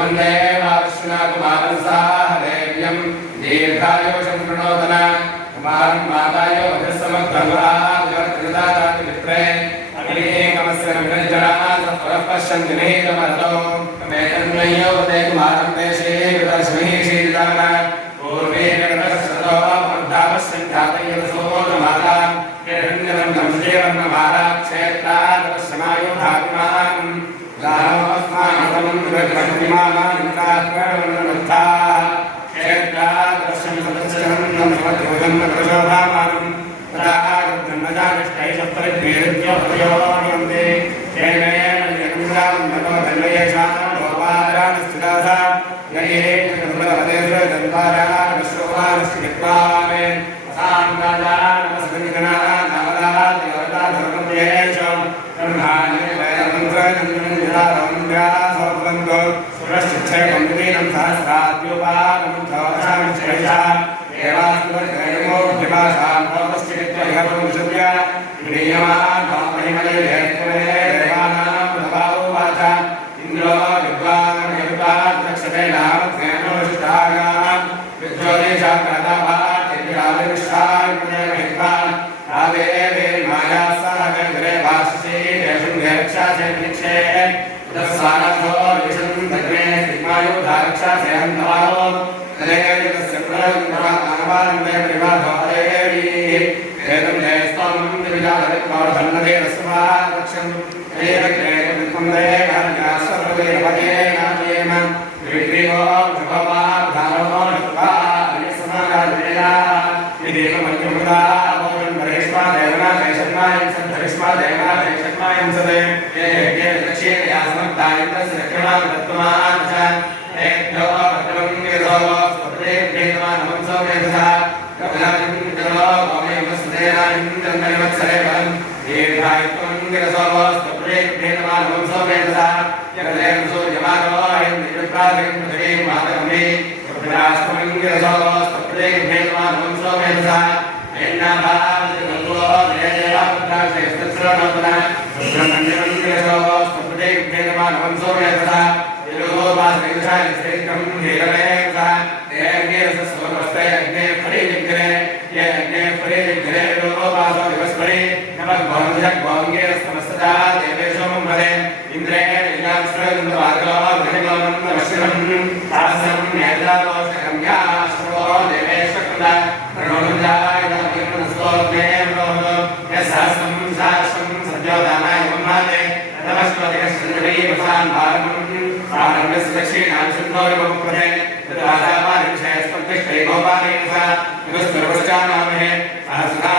वन्दे वार्ष्णाकुमारं साहदेव्यं दीर्घायुषं प्रणोदन कुमारं मातायो वधस्समग्रहादिवर्तदातादिवित्रे अग्निकमस्य विरञ्जनाः सत्वरः पश्यन्ति निहितमहतो तमेतन्मय्यो ते कुमारं देशे विदर्शमिः शीलिदान पूर्वे विगतश्रतो वर्धापश्यन्धातयसोदमाता हिरण्यनं कंसेवन्नमारा क्षेत्रादपश्यमायुधात्मानं गानोऽस्माकं विरक्तमिमानानिकात्मवन्नमत्था क्षेत्रादपश्यं सदस्यनं समद्योजं प्रशोभामानं तदा गन्नजानिष्ठै सप्तरिद्भिर्यो प्रयोगन्ते तेनेन यकुलां नतो धन्वयेषां लोपादरानिस्थितासा यये चन्द्रवदेशे दन्तारानश्रोवानश्चित्वामे साम्राजानमस्कनिगना नामदा देवता धर्मप्रियेषु ब्रह्माणि वेदमन्त्रनन्दनञ्जनारमन्द्रासोपवन्तो सुरश्चिच्छे कम्पिनीनं सहस्राद्योपानं चौदशामिच्छेषा देवास्तुवर्गयमो दिवासां भवतश्चित्तयहपुंसुभ्य प्रियमान् महिमले भेत्पुरे देवानां प्रभावोवाच इन्द्रो विद्वान् यजुतात् रक्षते नाम ज्ञानोष्टागान् विद्योतिषाकरदाभात् दिव्यादिविश्वान् पुण्यमेत्वान् आदेवे माया सागरे भाषसे देशं देक्षासे निक्षे उदस्सानथो विषं तग्ने सिग्मायुधारक्षासे हन्तवाहो तदेयुतस्य प्रलग्नवानवानन्दे परिवाधो देवी एतं देस्तमं दिविजाधरित्वाधन्नदे रस्वारक्षं एतग्ने वित्वन्दे कार्यासर्वदेवते नामयेम विक्रियो भगवाधारो नत्वा अनिसमागादेया विदेव मध्यमुदा भोजन परेश्वा देवना देशन्मायं सद्धरिश्वा देवना देशन्मायं सदे ये दक्षिणे यासमक्तायित्रस्य रक्षणां दत्तमान् च एभ्यो भद्रं विरोधो स्वप्रे भेदमानं सौमेधसा कमलां जलो गोमयमस्तेनां जन्मनिवत्सरे बलं दीर्घायुत्वं विरसो स्वप्रे भेदमानं सौमेधसा यदेव सूर्यमानो अयं दिव्यप्रातिं पृथिवीं मातरमे स्वप्रास्त्वं विरसो स्वप्रे भेदमानं सौमेधसा एन्नाभावो देवापुत्राशेस्तस्रनोपना सुब्रह्मण्यं विरसो स्वप्रे भेदमानं सौमेधसा योगोपासनिषायश्रेष्ठं धीरमेकः देवगीरसस्वरस्ते अग्ने फलिलिग्रे ये अग्ने फलिलिग्रे योगोपासो दिवस्परि नमः भवन्जग्भवङ्गीरस्तमस्तदा देवेशो मम्मदे इन्द्रे इलांश्रयन्द्रवार्गो धनिमोनं नमस्कृतं तासं नेत्रादोषगम्याश्रवो देवेशकृता प्रणोनुजाय नमस्कोऽग्ने नमो यस्सहस्रं सहस्रं सद्योदानाय मम्मदे नमस्कृतिकश्चन्द्रैवसान् भारम् आनन्दस्य दक्षिणां सिन्धोरिवमुपदे तद्राजापालिषयस्पत्तिष्ठै गोपालेन सह नमस्कृतश्चानामहे सहस्रा